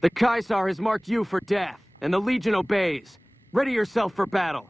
The Caesar has marked you for death, and the Legion obeys. Ready yourself for battle.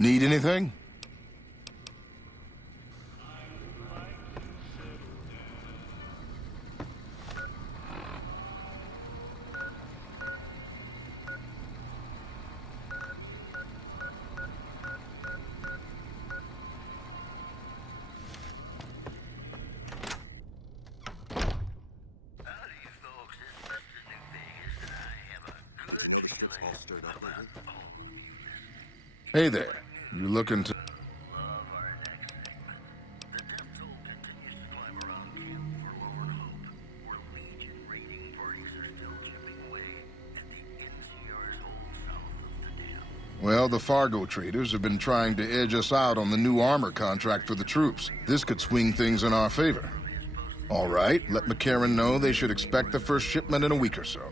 Need anything? Hey there. You looking to... Well, the Fargo traders have been trying to edge us out on the new armor contract for the troops. This could swing things in our favor. All right, let McCarran know they should expect the first shipment in a week or so.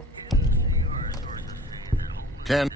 Can...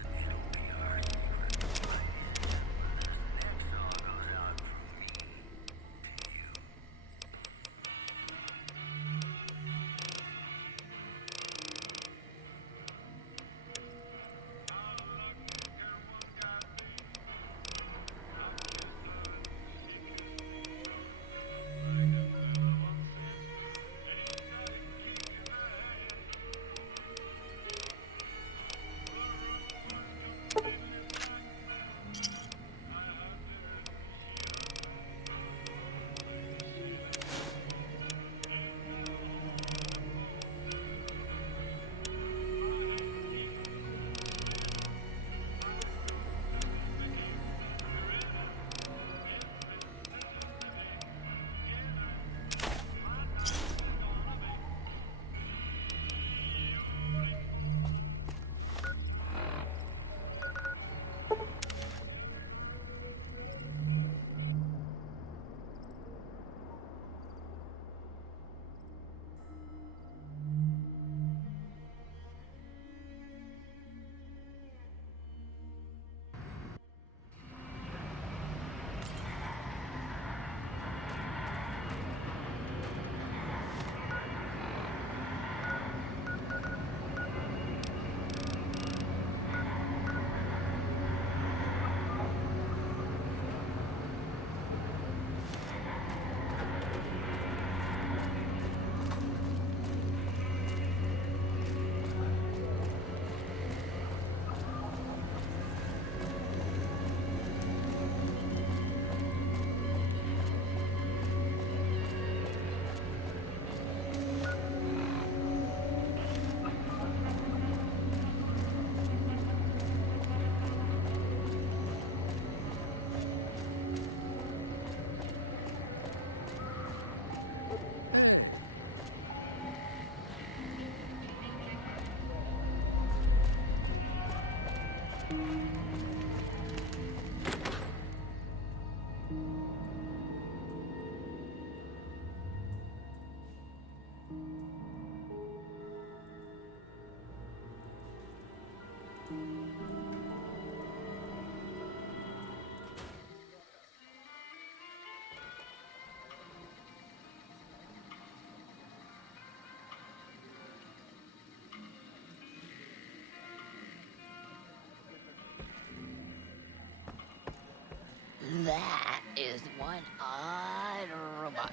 That is one odd robot.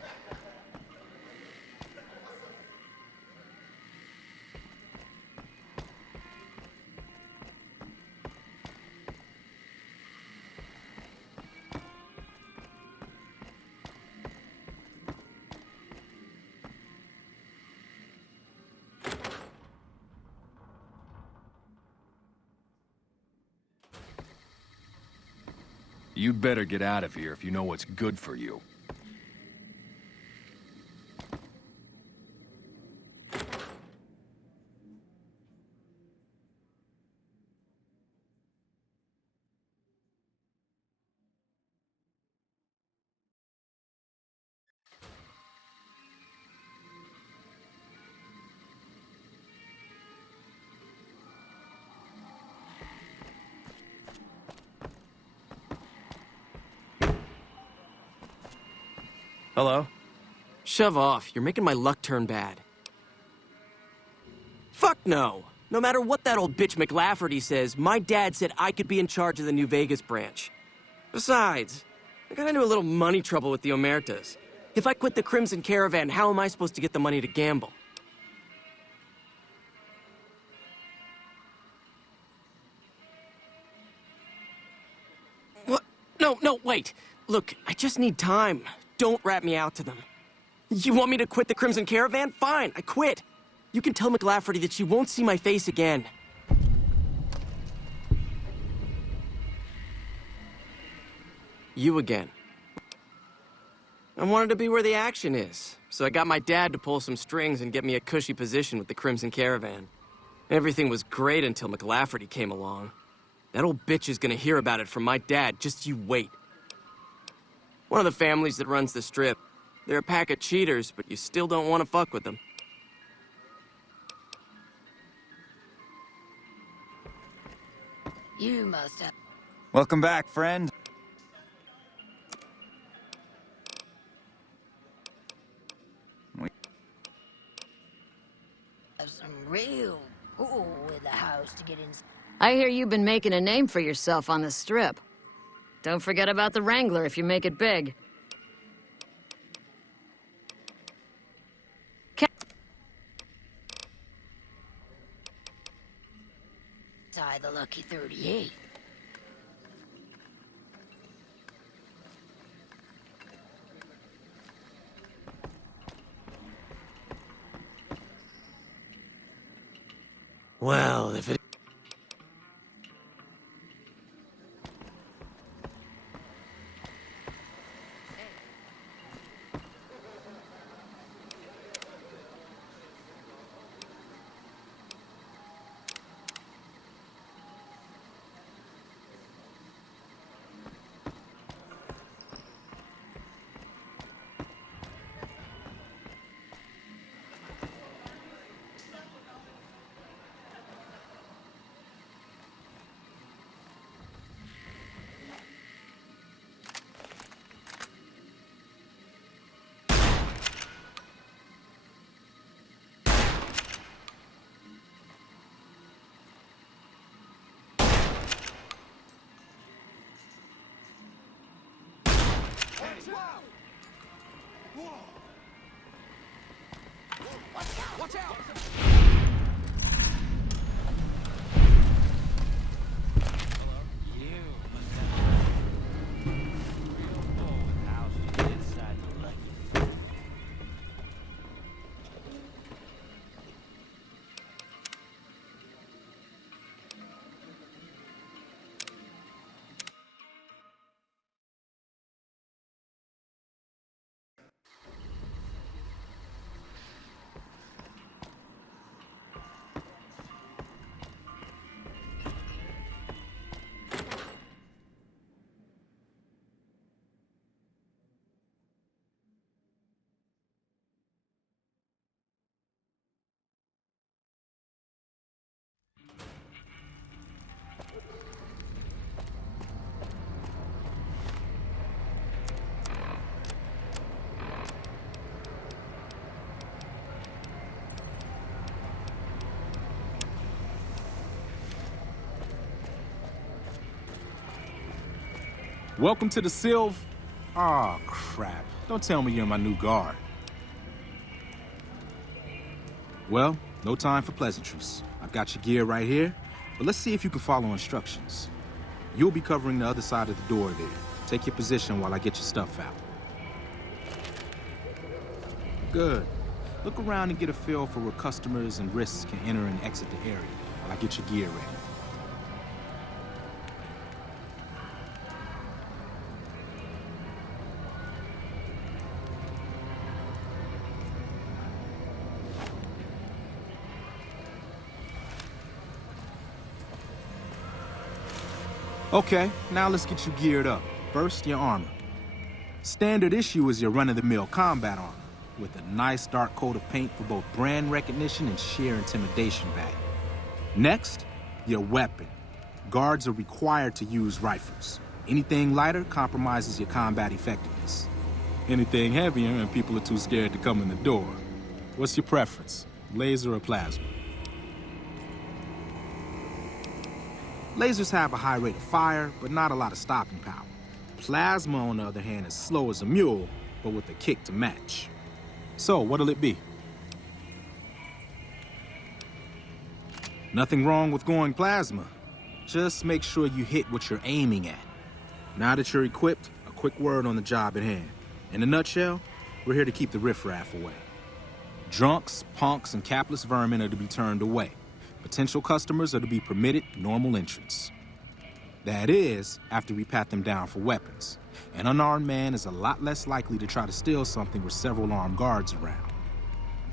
You'd better get out of here if you know what's good for you. Hello? Shove off. You're making my luck turn bad. Fuck no! No matter what that old bitch McLafferty says, my dad said I could be in charge of the New Vegas branch. Besides, I got into a little money trouble with the Omertas. If I quit the Crimson Caravan, how am I supposed to get the money to gamble? What? No, wait. Look, I just need time. Don't rat me out to them. You want me to quit the Crimson Caravan? Fine, I quit. You can tell McLafferty that she won't see my face again. You again. I wanted to be where the action is, so I got my dad to pull some strings and get me a cushy position with the Crimson Caravan. Everything was great until McLafferty came along. That old bitch is gonna hear about it from my dad, just you wait. One of the families that runs the strip. They're a pack of cheaters, but you still don't want to fuck with them. You must have Welcome back, friend. some real cool in the house to get in. I hear you've been making a name for yourself on the Strip. Don't forget about the Wrangler if you make it big. Tie the lucky 38. Well, if it... Watch out! Welcome to the Sylv... Aw, crap. Don't tell me you're my new guard. Well, no time for pleasantries. I've got your gear right here, but let's see if you can follow instructions. You'll be covering the other side of the door there. Take your position while I get your stuff out. Good. Look around and get a feel for where customers and risks can enter and exit the area while I get your gear ready. Okay, now let's get you geared up. First, your armor. Standard issue is your run-of-the-mill combat armor, with a nice dark coat of paint for both brand recognition and sheer intimidation value. Next, your weapon. Guards are required to use rifles. Anything lighter compromises your combat effectiveness. Anything heavier and people are too scared to come in the door. What's your preference, laser or plasma? Lasers have a high rate of fire, but not a lot of stopping power. Plasma, on the other hand, is slow as a mule, but with a kick to match. So, what'll it be? Nothing wrong with going plasma. Just make sure you hit what you're aiming at. Now that you're equipped, a quick word on the job at hand. In a nutshell, we're here to keep the riffraff away. Drunks, punks, and capless vermin are to be turned away. Potential customers are to be permitted normal entrance. That is, after we pat them down for weapons. An unarmed man is a lot less likely to try to steal something with several armed guards around.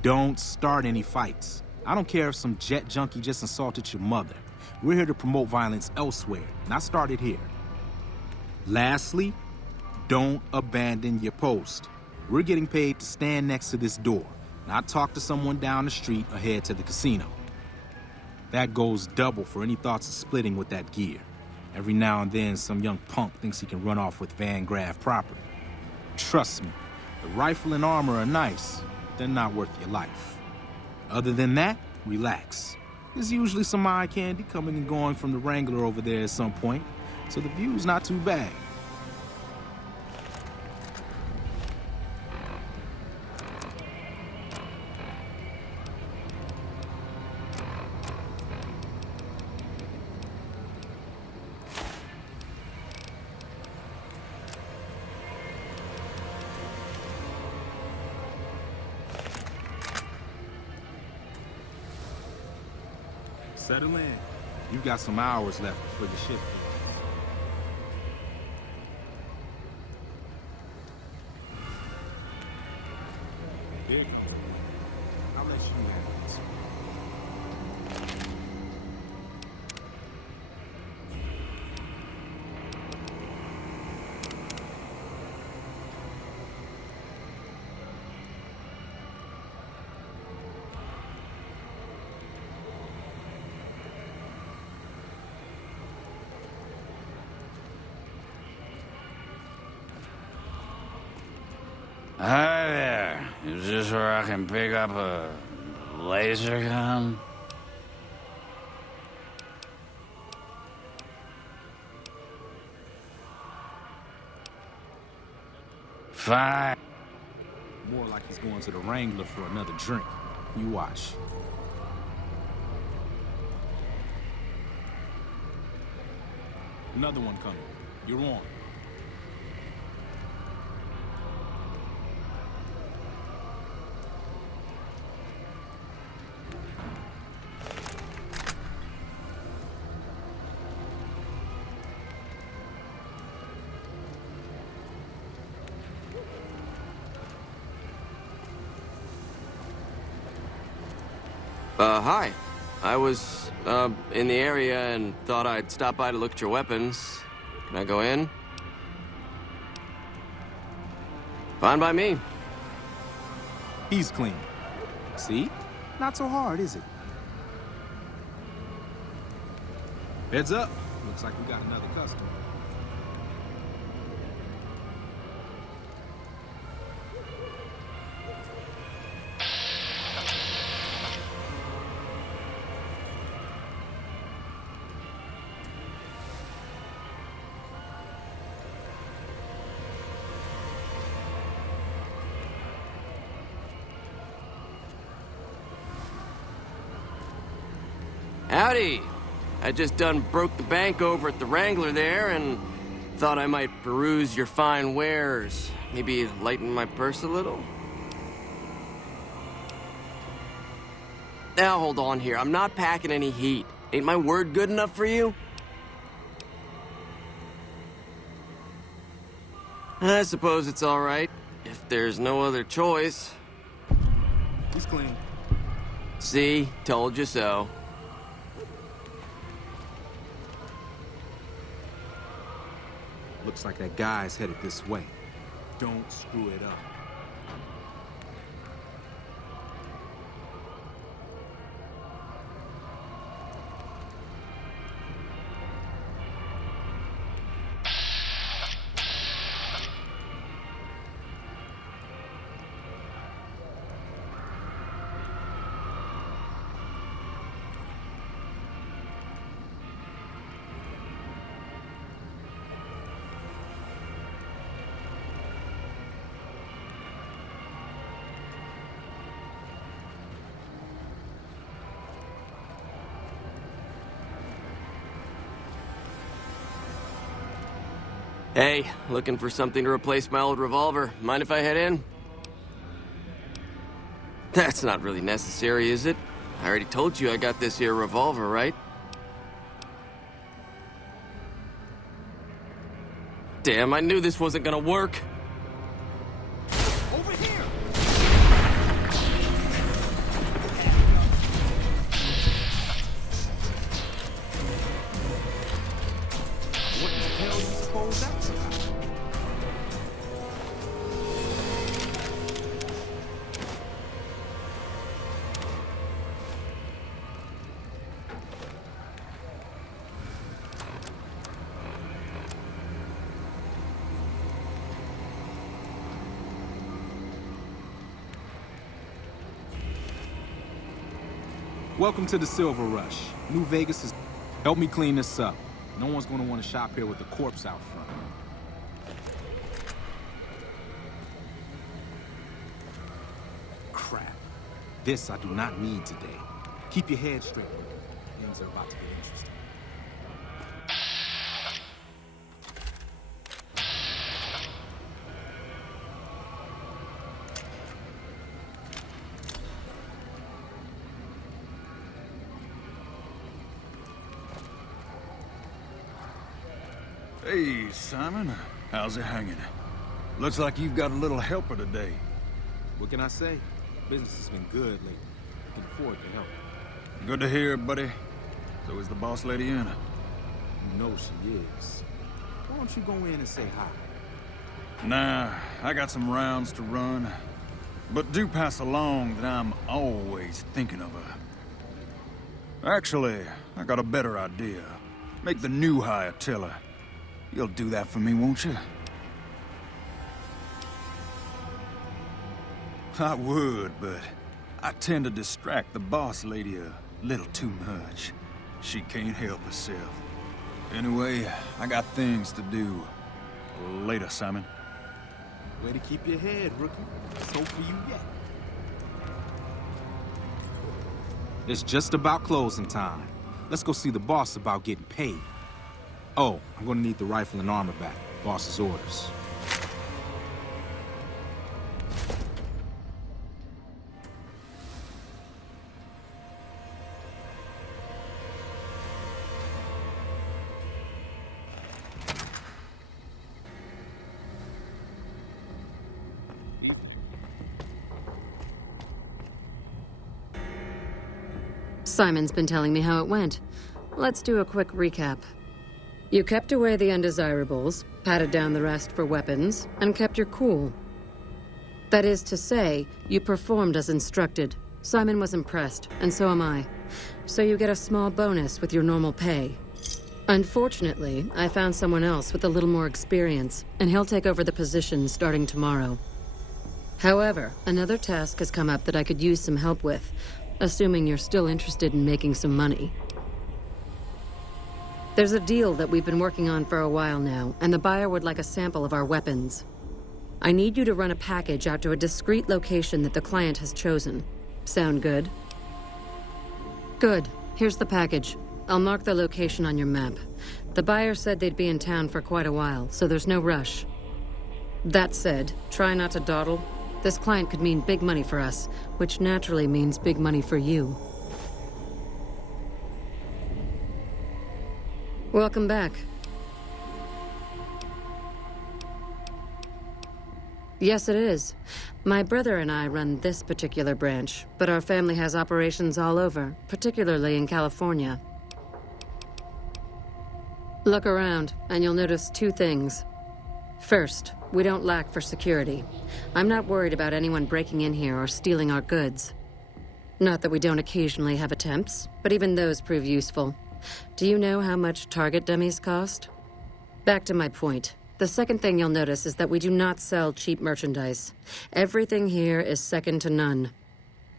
Don't start any fights. I don't care if some jet junkie just insulted your mother. We're here to promote violence elsewhere, not start it here. Lastly, don't abandon your post. We're getting paid to stand next to this door, not talk to someone down the street or head to the casino. That goes double for any thoughts of splitting with that gear. Every now and then, some young punk thinks he can run off with Van Graff property. Trust me, the rifle and armor are nice, but they're not worth your life. Other than that, relax. There's usually some eye candy coming and going from the Wrangler over there at some point, so the view's not too bad. Settle in. You've got some hours left before your shift ends. Big. I'll let you handle this one. Hi there. Is this where I can pick up a laser gun? Fine. More like he's going to the Wrangler for another drink. You watch. Another one coming. You're on. Hi. I was, in the area and thought I'd stop by to look at your weapons. Can I go in? Fine by me. He's clean. See? Not so hard, is it? Heads up. Looks like we got another customer. Howdy. I just done broke the bank over at the Wrangler there and thought I might peruse your fine wares. Maybe lighten my purse a little? Now hold on here. I'm not packing any heat. Ain't my word good enough for you? I suppose it's all right, if there's no other choice. He's clean. See? Told you so. Looks like that guy's headed this way. Don't screw it up. Hey, looking for something to replace my old revolver. Mind if I head in? That's not really necessary, is it? I already told you I got this here revolver, right? Damn, I knew this wasn't gonna work. Over here! What the hell do you suppose that's about? Welcome to the Silver Rush. New Vegas is... Help me clean this up. No one's gonna want to shop here with a corpse out front. Crap. This I do not need today. Keep your head straight. Things are about to get interesting. Hey, Simon. How's it hanging? Looks like you've got a little helper today. What can I say? Business has been good lately. I can afford to help. Good to hear, buddy. So is the boss lady in? You know she is. Why don't you go in and say hi? Nah, I got some rounds to run. But do pass along that I'm always thinking of her. Actually, I got a better idea. Make the new hire tell her. You'll do that for me, won't you? I would, but I tend to distract the boss lady a little too much. She can't help herself. Anyway, I got things to do. Later, Simon. Way to keep your head, rookie. So for you yet. It's just about closing time. Let's go see the boss about getting paid. Oh, I'm gonna need the rifle and armor back. Boss's orders. Simon's been telling me how it went. Let's do a quick recap. You kept away the undesirables, patted down the rest for weapons, and kept your cool. That is to say, you performed as instructed. Simon was impressed, and so am I. So you get a small bonus with your normal pay. Unfortunately, I found someone else with a little more experience, and he'll take over the position starting tomorrow. However, another task has come up that I could use some help with, assuming you're still interested in making some money. There's a deal that we've been working on for a while now, and the buyer would like a sample of our weapons. I need you to run a package out to a discreet location that the client has chosen. Sound good? Good. Here's the package. I'll mark the location on your map. The buyer said they'd be in town for quite a while, so there's no rush. That said, try not to dawdle. This client could mean big money for us, which naturally means big money for you. Welcome back. Yes, it is. My brother and I run this particular branch, but our family has operations all over, particularly in California. Look around, and you'll notice two things. First, we don't lack for security. I'm not worried about anyone breaking in here or stealing our goods. Not that we don't occasionally have attempts, but even those prove useful. Do you know how much target dummies cost? Back to my point. The second thing you'll notice is that we do not sell cheap merchandise. Everything here is second to none.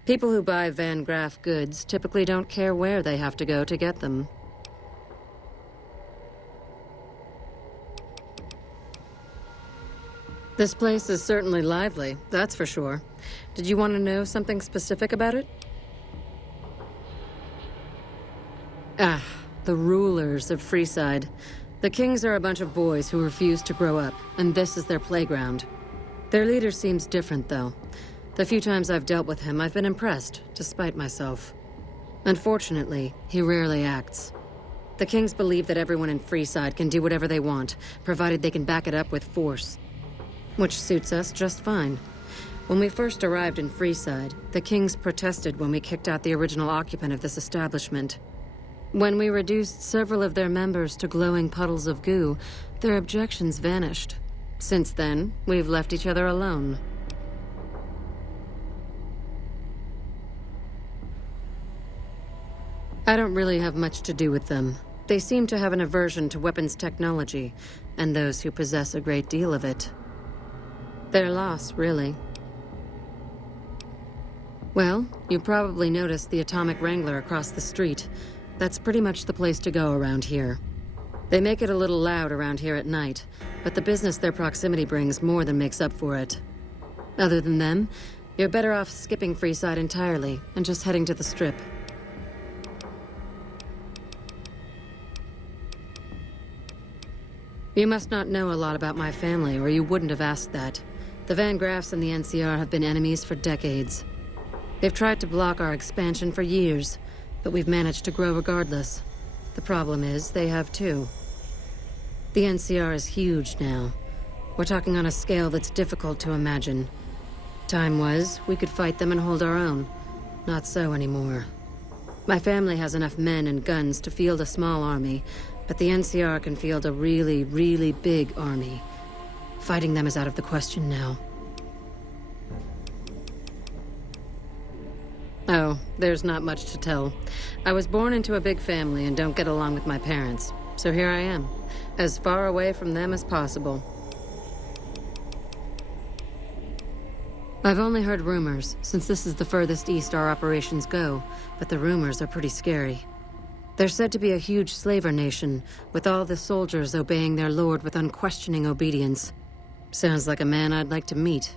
People who buy Van Graff goods typically don't care where they have to go to get them. This place is certainly lively, that's for sure. Did you want to know something specific about it? Ah, the rulers of Freeside. The Kings are a bunch of boys who refuse to grow up, and this is their playground. Their leader seems different, though. The few times I've dealt with him, I've been impressed, despite myself. Unfortunately, he rarely acts. The Kings believe that everyone in Freeside can do whatever they want, provided they can back it up with force. Which suits us just fine. When we first arrived in Freeside, the Kings protested when we kicked out the original occupant of this establishment. When we reduced several of their members to glowing puddles of goo, their objections vanished. Since then, we've left each other alone. I don't really have much to do with them. They seem to have an aversion to weapons technology, and those who possess a great deal of it. Their loss, really. Well, you probably noticed the Atomic Wrangler across the street. That's pretty much the place to go around here. They make it a little loud around here at night, but the business their proximity brings more than makes up for it. Other than them, you're better off skipping Freeside entirely and just heading to the Strip. You must not know a lot about my family, or you wouldn't have asked that. The Van Graffs and the NCR have been enemies for decades. They've tried to block our expansion for years, but we've managed to grow regardless. The problem is, they have too. The NCR is huge now. We're talking on a scale that's difficult to imagine. Time was, we could fight them and hold our own. Not so anymore. My family has enough men and guns to field a small army, but the NCR can field a really, really big army. Fighting them is out of the question now. Oh, there's not much to tell. I was born into a big family and don't get along with my parents. So here I am, as far away from them as possible. I've only heard rumors, since this is the furthest east our operations go, but the rumors are pretty scary. They're said to be a huge slaver nation, with all the soldiers obeying their lord with unquestioning obedience. Sounds like a man I'd like to meet.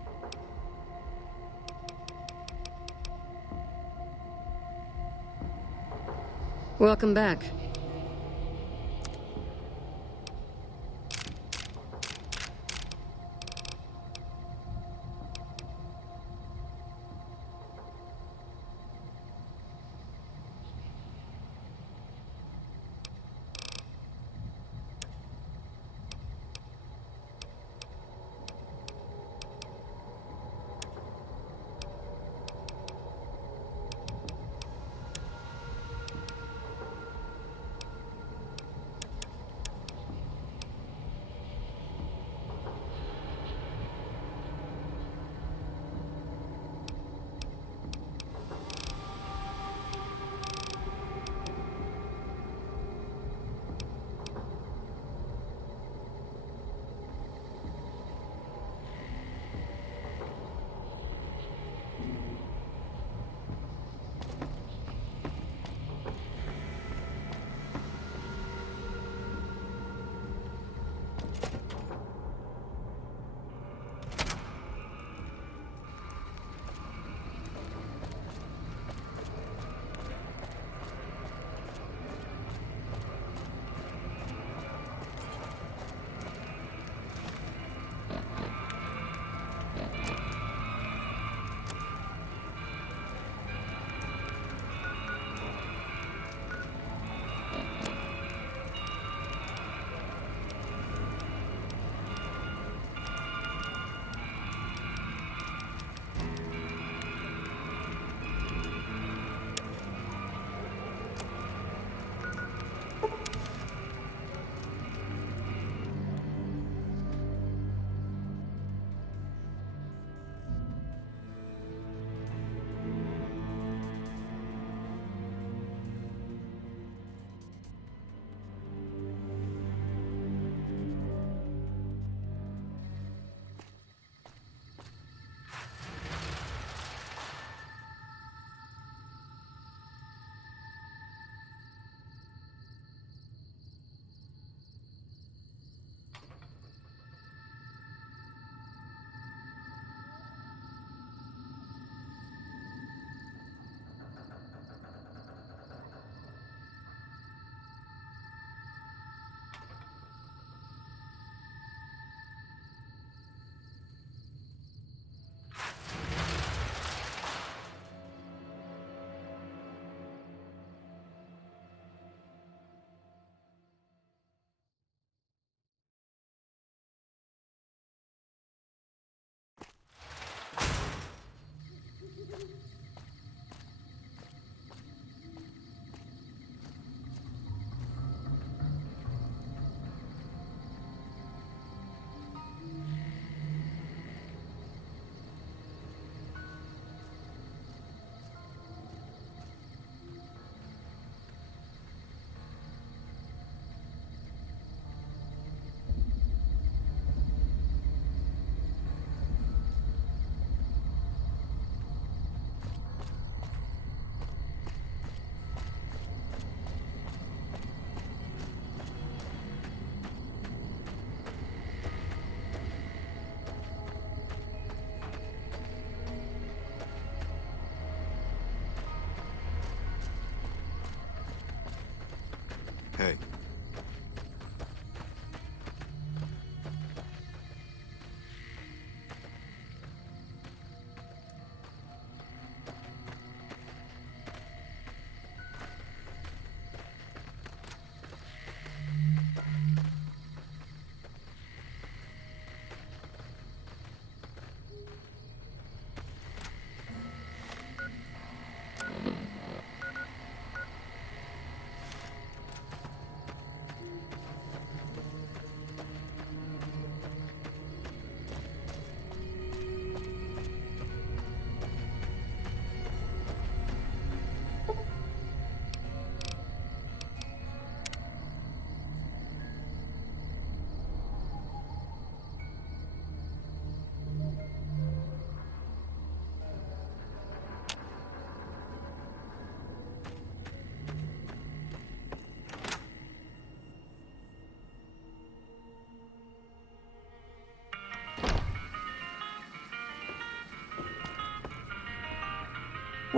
Welcome back.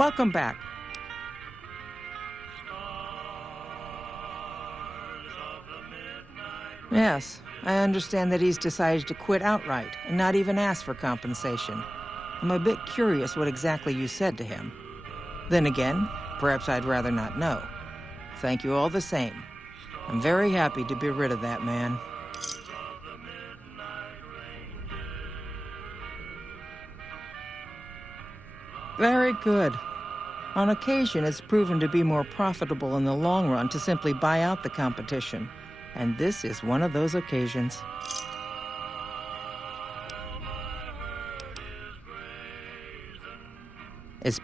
Welcome back. Yes, I understand that he's decided to quit outright and not even ask for compensation. I'm a bit curious what exactly you said to him. Then again, perhaps I'd rather not know. Thank you all the same. I'm very happy to be rid of that man. Very good. On occasion, it's proven to be more profitable in the long run to simply buy out the competition. And this is one of those occasions. It's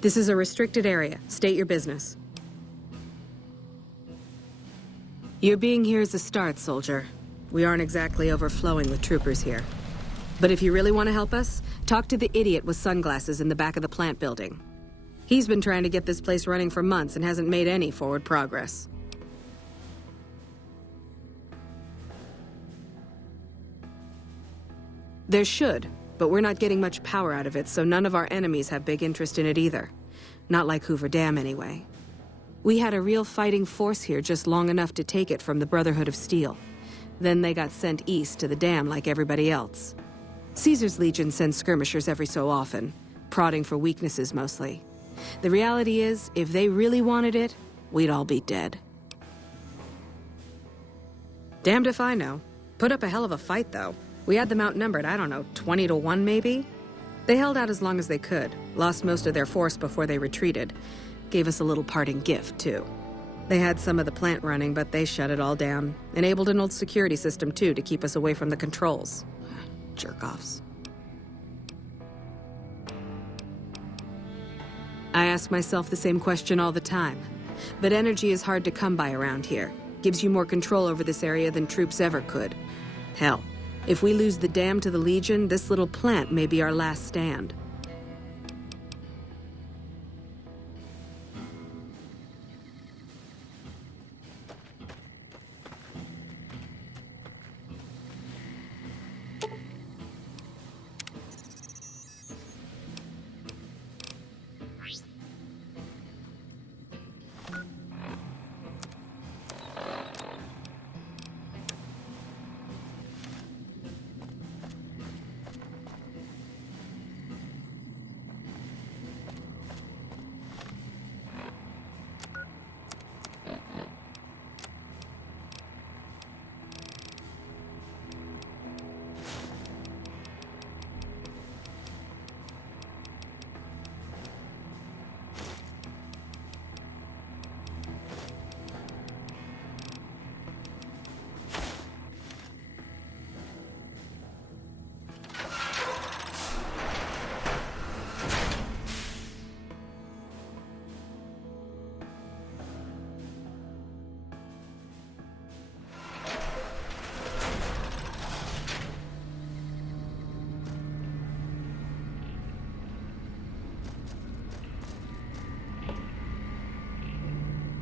This is a restricted area. State your business. Your being here is a start, soldier. We aren't exactly overflowing with troopers here. But if you really want to help us, talk to the idiot with sunglasses in the back of the plant building. He's been trying to get this place running for months and hasn't made any forward progress. There should, but we're not getting much power out of it, so none of our enemies have big interest in it either. Not like Hoover Dam, anyway. We had a real fighting force here just long enough to take it from the Brotherhood of Steel. Then they got sent east to the dam like everybody else. Caesar's Legion sends skirmishers every so often, prodding for weaknesses mostly. The reality is, if they really wanted it, we'd all be dead. Damned if I know. Put up a hell of a fight, though. We had them outnumbered, I don't know, 20 to 1 maybe? They held out as long as they could, lost most of their force before they retreated. Gave us a little parting gift, too. They had some of the plant running, but they shut it all down. Enabled an old security system, too, to keep us away from the controls. Jerk-offs. I ask myself the same question all the time. But energy is hard to come by around here. Gives you more control over this area than troops ever could. Hell, if we lose the dam to the Legion, this little plant may be our last stand.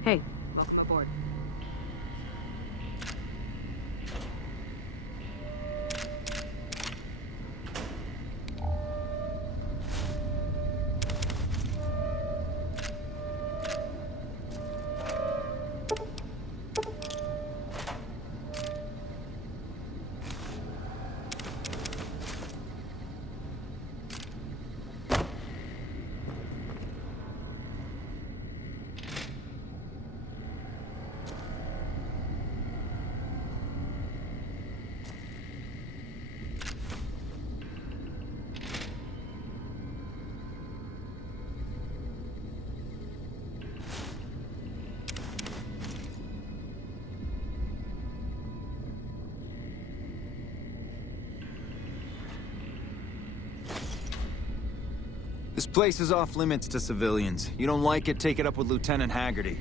Hey, welcome aboard. This place is off limits to civilians. You don't like it, take it up with Lieutenant Haggerty.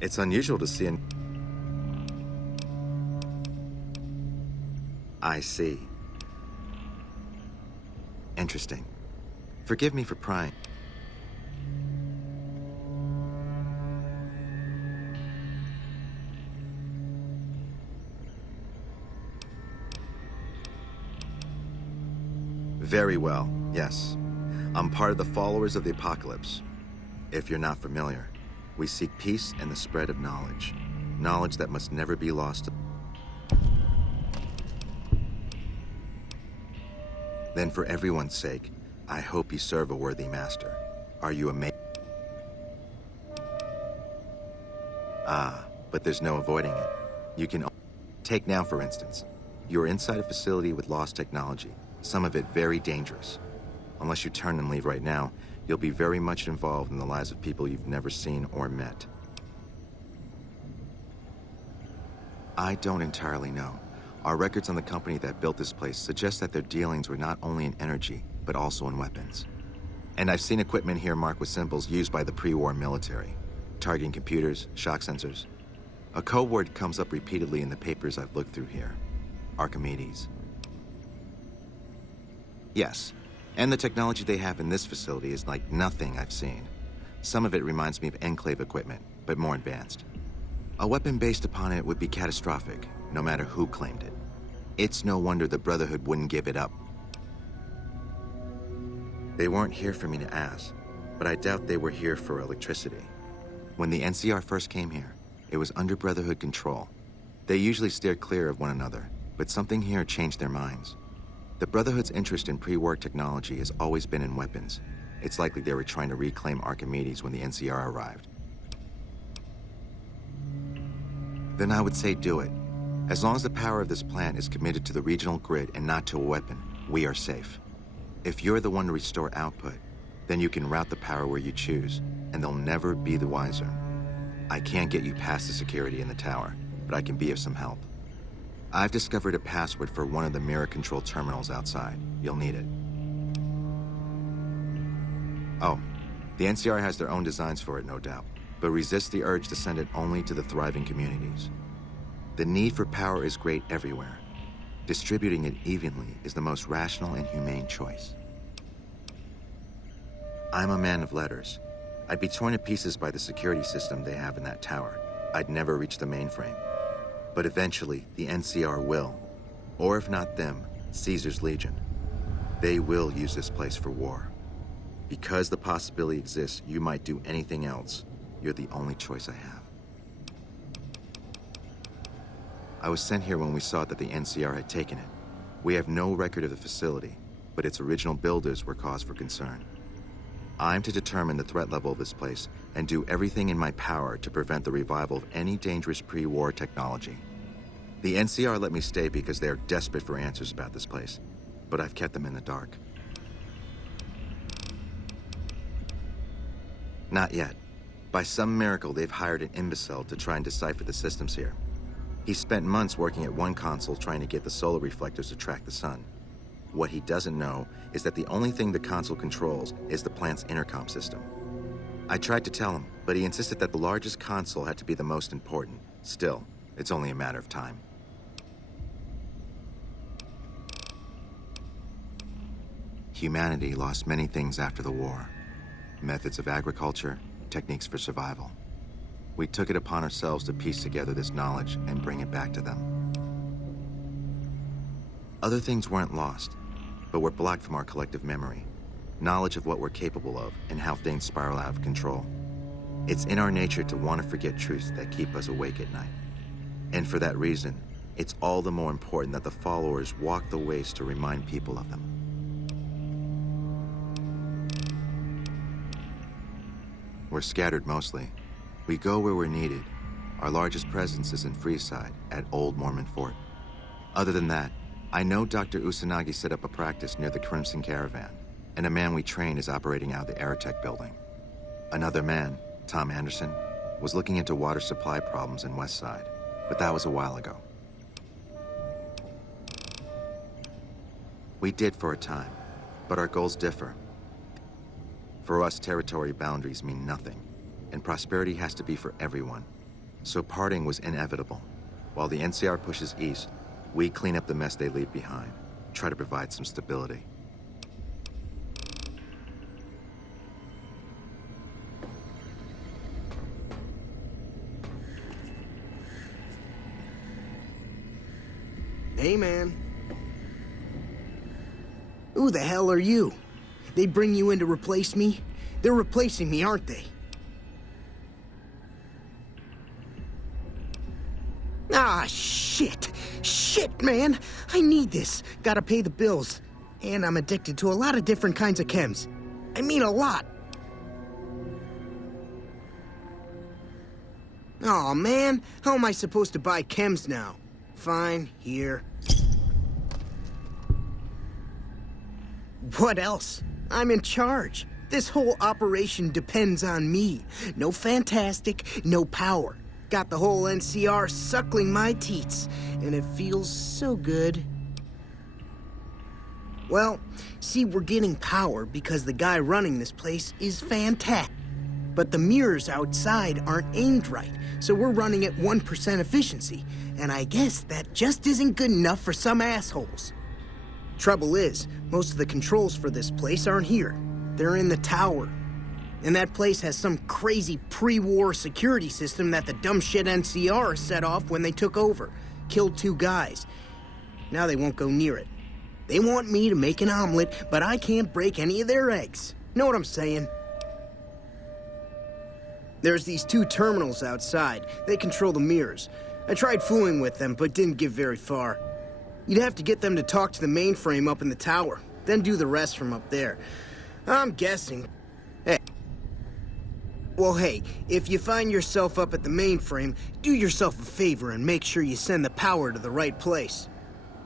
It's unusual to see an... I see. Interesting. Forgive me for prying. Very well, yes. I'm part of the Followers of the Apocalypse. If you're not familiar, we seek peace and the spread of knowledge. Knowledge that must never be lost. Then for everyone's sake, I hope you serve a worthy master. Are you a but there's no avoiding it. You can... Take now, for instance. You're inside a facility with lost technology, some of it very dangerous. Unless you turn and leave right now, you'll be very much involved in the lives of people you've never seen or met. I don't entirely know. Our records on the company that built this place suggest that their dealings were not only in energy, but also in weapons. And I've seen equipment here marked with symbols used by the pre-war military. Targeting computers, shock sensors. A code word comes up repeatedly in the papers I've looked through here. Archimedes. Yes, and the technology they have in this facility is like nothing I've seen. Some of it reminds me of Enclave equipment, but more advanced. A weapon based upon it would be catastrophic, no matter who claimed it. It's no wonder the Brotherhood wouldn't give it up. They weren't here for me to ask, but I doubt they were here for electricity. When the NCR first came here, it was under Brotherhood control. They usually steer clear of one another, but something here changed their minds. The Brotherhood's interest in pre-war technology has always been in weapons. It's likely they were trying to reclaim Archimedes when the NCR arrived. Then I would say do it. As long as the power of this plant is committed to the regional grid and not to a weapon, we are safe. If you're the one to restore output, then you can route the power where you choose, and they'll never be the wiser. I can't get you past the security in the tower, but I can be of some help. I've discovered a password for one of the mirror control terminals outside. You'll need it. Oh, the NCR has their own designs for it, no doubt, but resist the urge to send it only to the thriving communities. The need for power is great everywhere. Distributing it evenly is the most rational and humane choice. I'm a man of letters. I'd be torn to pieces by the security system they have in that tower. I'd never reach the mainframe. But eventually, the NCR will. Or if not them, Caesar's Legion. They will use this place for war. Because the possibility exists you might do anything else, you're the only choice I have. I was sent here when we saw that the NCR had taken it. We have no record of the facility, but its original builders were cause for concern. I'm to determine the threat level of this place and do everything in my power to prevent the revival of any dangerous pre-war technology. The NCR let me stay because they are desperate for answers about this place, but I've kept them in the dark. Not yet. By some miracle, they've hired an imbecile to try and decipher the systems here. He spent months working at one console trying to get the solar reflectors to track the sun. What he doesn't know is that the only thing the console controls is the plant's intercom system. I tried to tell him, but he insisted that the largest console had to be the most important. Still, it's only a matter of time. Humanity lost many things after the war. Methods of agriculture, techniques for survival. We took it upon ourselves to piece together this knowledge and bring it back to them. Other things weren't lost, but were blocked from our collective memory. Knowledge of what we're capable of and how things spiral out of control. It's in our nature to want to forget truths that keep us awake at night. And for that reason, it's all the more important that the followers walk the ways to remind people of them. We're scattered mostly. We go where we're needed. Our largest presence is in Freeside, at Old Mormon Fort. Other than that, I know Dr. Usanagi set up a practice near the Crimson Caravan, and a man we train is operating out of the Aerotech building. Another man, Tom Anderson, was looking into water supply problems in Westside, but that was a while ago. We did for a time, but our goals differ. For us, territory boundaries mean nothing, and prosperity has to be for everyone, So parting was inevitable. While the NCR pushes east, we clean up the mess they leave behind. Try to provide some stability. Hey, man. Who the hell are you? They bring you in to replace me? They're replacing me, aren't they? Ah, shit! Shit, man! I need this. Gotta pay the bills. And I'm addicted to a lot of different kinds of chems. I mean a lot. Aw, man. How am I supposed to buy chems now? Fine, here. What else? I'm in charge. This whole operation depends on me. No fantastic, no power. Got the whole NCR suckling my teats, and it feels so good. Well, see, we're getting power because the guy running this place is fantastic. But the mirrors outside aren't aimed right, so we're running at 1% efficiency. And I guess that just isn't good enough for some assholes. Trouble is, most of the controls for this place aren't here. They're in the tower. And that place has some crazy pre-war security system that the dumb shit NCR set off when they took over. Killed 2 guys. Now they won't go near it. They want me to make an omelet, but I can't break any of their eggs. Know what I'm saying? There's these 2 terminals outside. They control the mirrors. I tried fooling with them, but didn't get very far. You'd have to get them to talk to the mainframe up in the tower, then do the rest from up there. I'm guessing. Hey. Well, hey, if you find yourself up at the mainframe, do yourself a favor and make sure you send the power to the right place.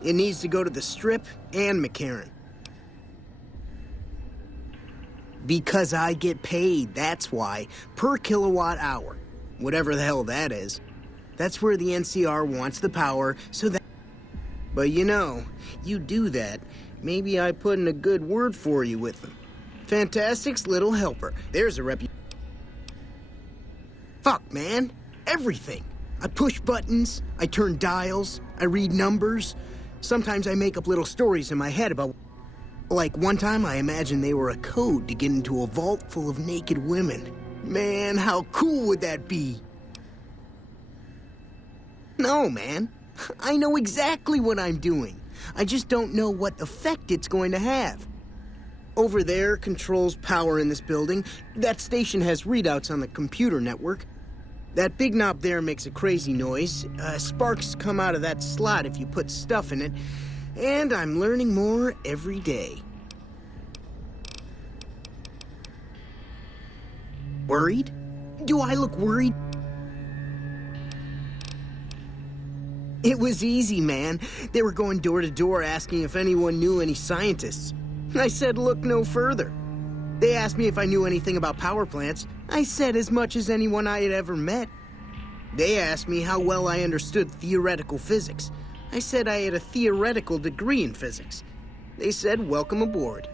It needs to go to the Strip and McCarran. Because I get paid, that's why. Per kilowatt hour. Whatever the hell that is. That's where the NCR wants the power, so that... But you know, you do that, maybe I put in a good word for you with them. Fantastic's little helper. There's a reputation. Fuck, man. Everything. I push buttons, I turn dials, I read numbers. Sometimes I make up little stories in my head about... Like one time I imagined they were a code to get into a vault full of naked women. Man, how cool would that be? No, man. I know exactly what I'm doing. I just don't know what effect it's going to have. Over there controls power in this building. That station has readouts on the computer network. That big knob there makes a crazy noise. Sparks come out of that slot if you put stuff in it. And I'm learning more every day. Worried? Do I look worried? It was easy, man. They were going door to door asking if anyone knew any scientists. I said look no further. They asked me if I knew anything about power plants. I said as much as anyone I had ever met. They asked me how well I understood theoretical physics. I said I had a theoretical degree in physics. They said welcome aboard.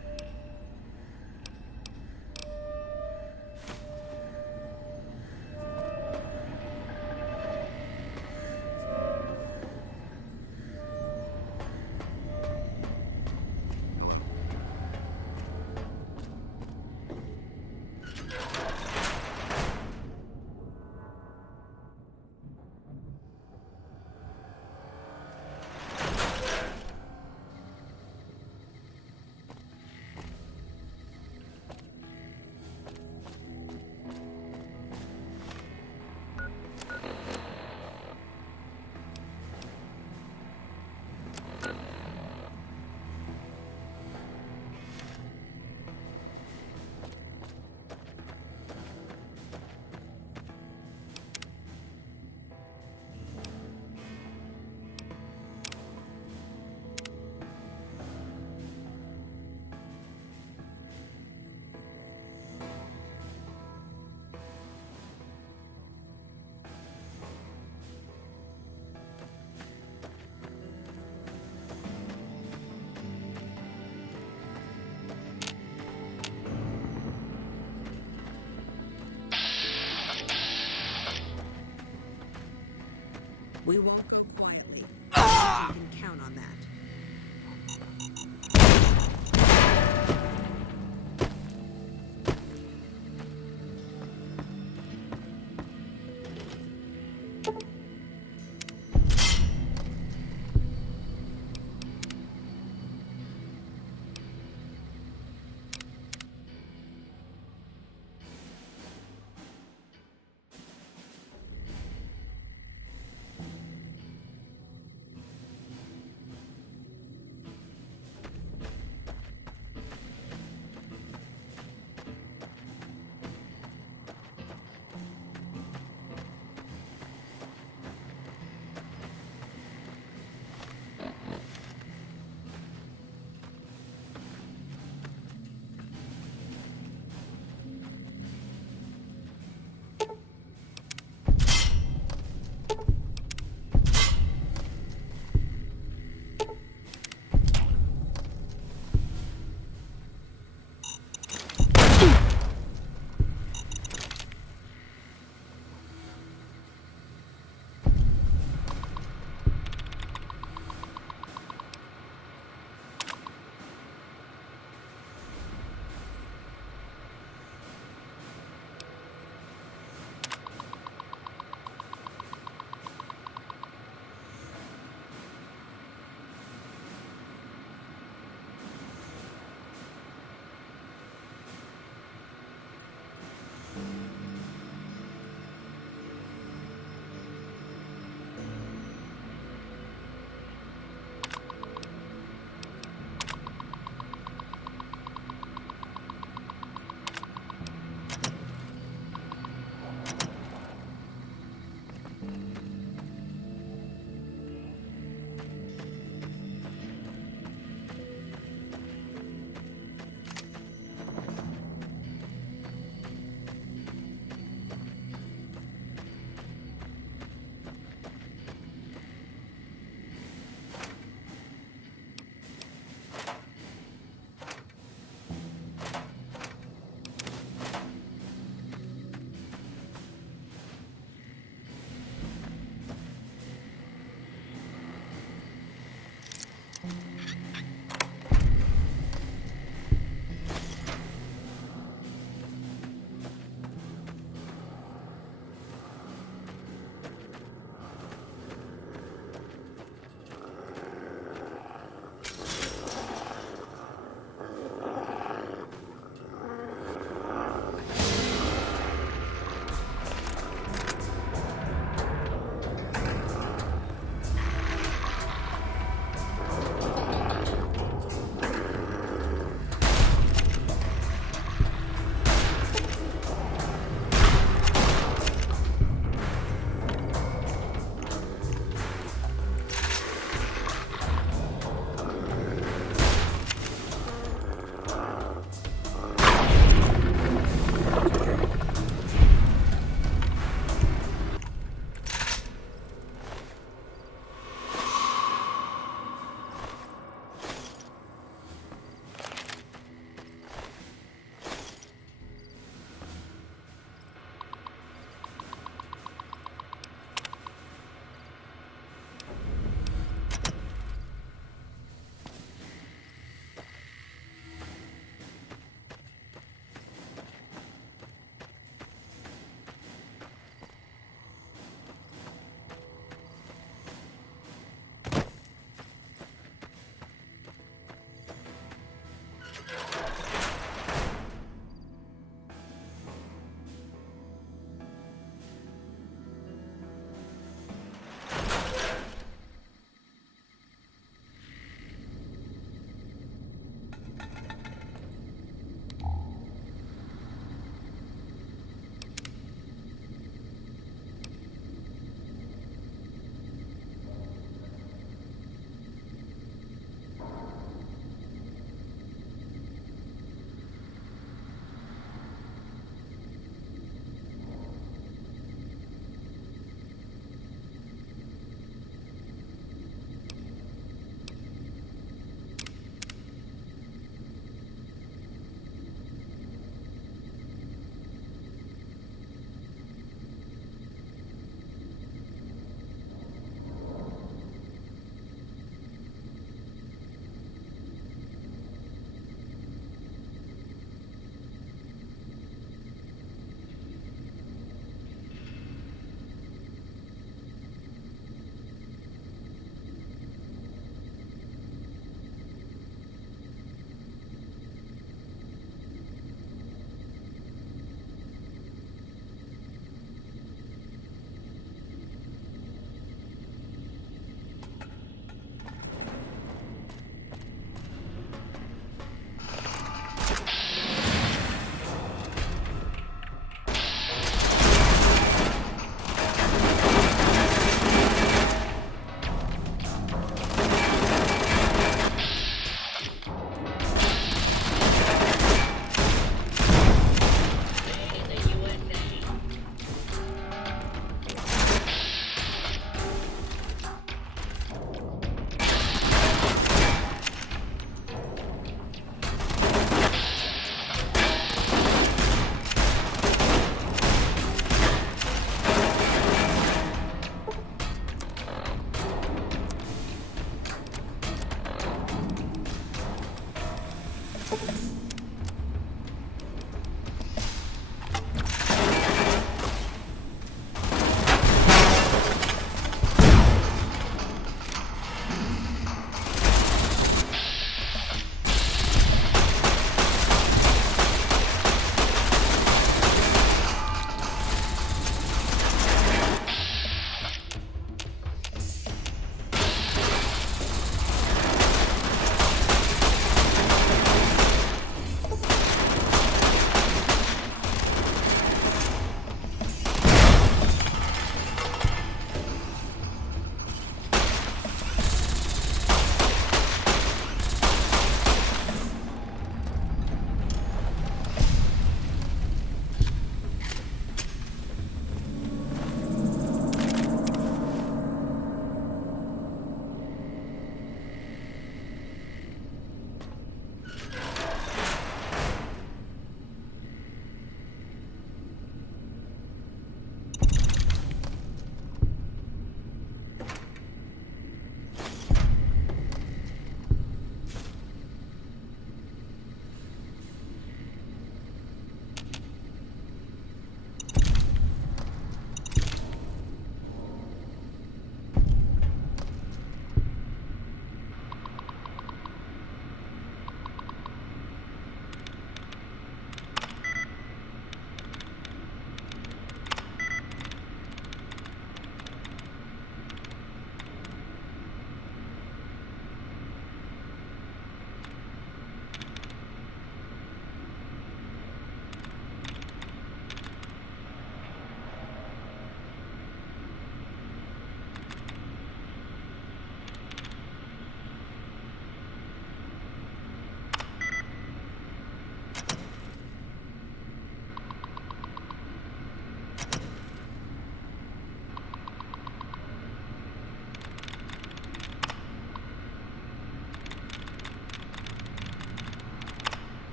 We won't go quietly. You can count on that.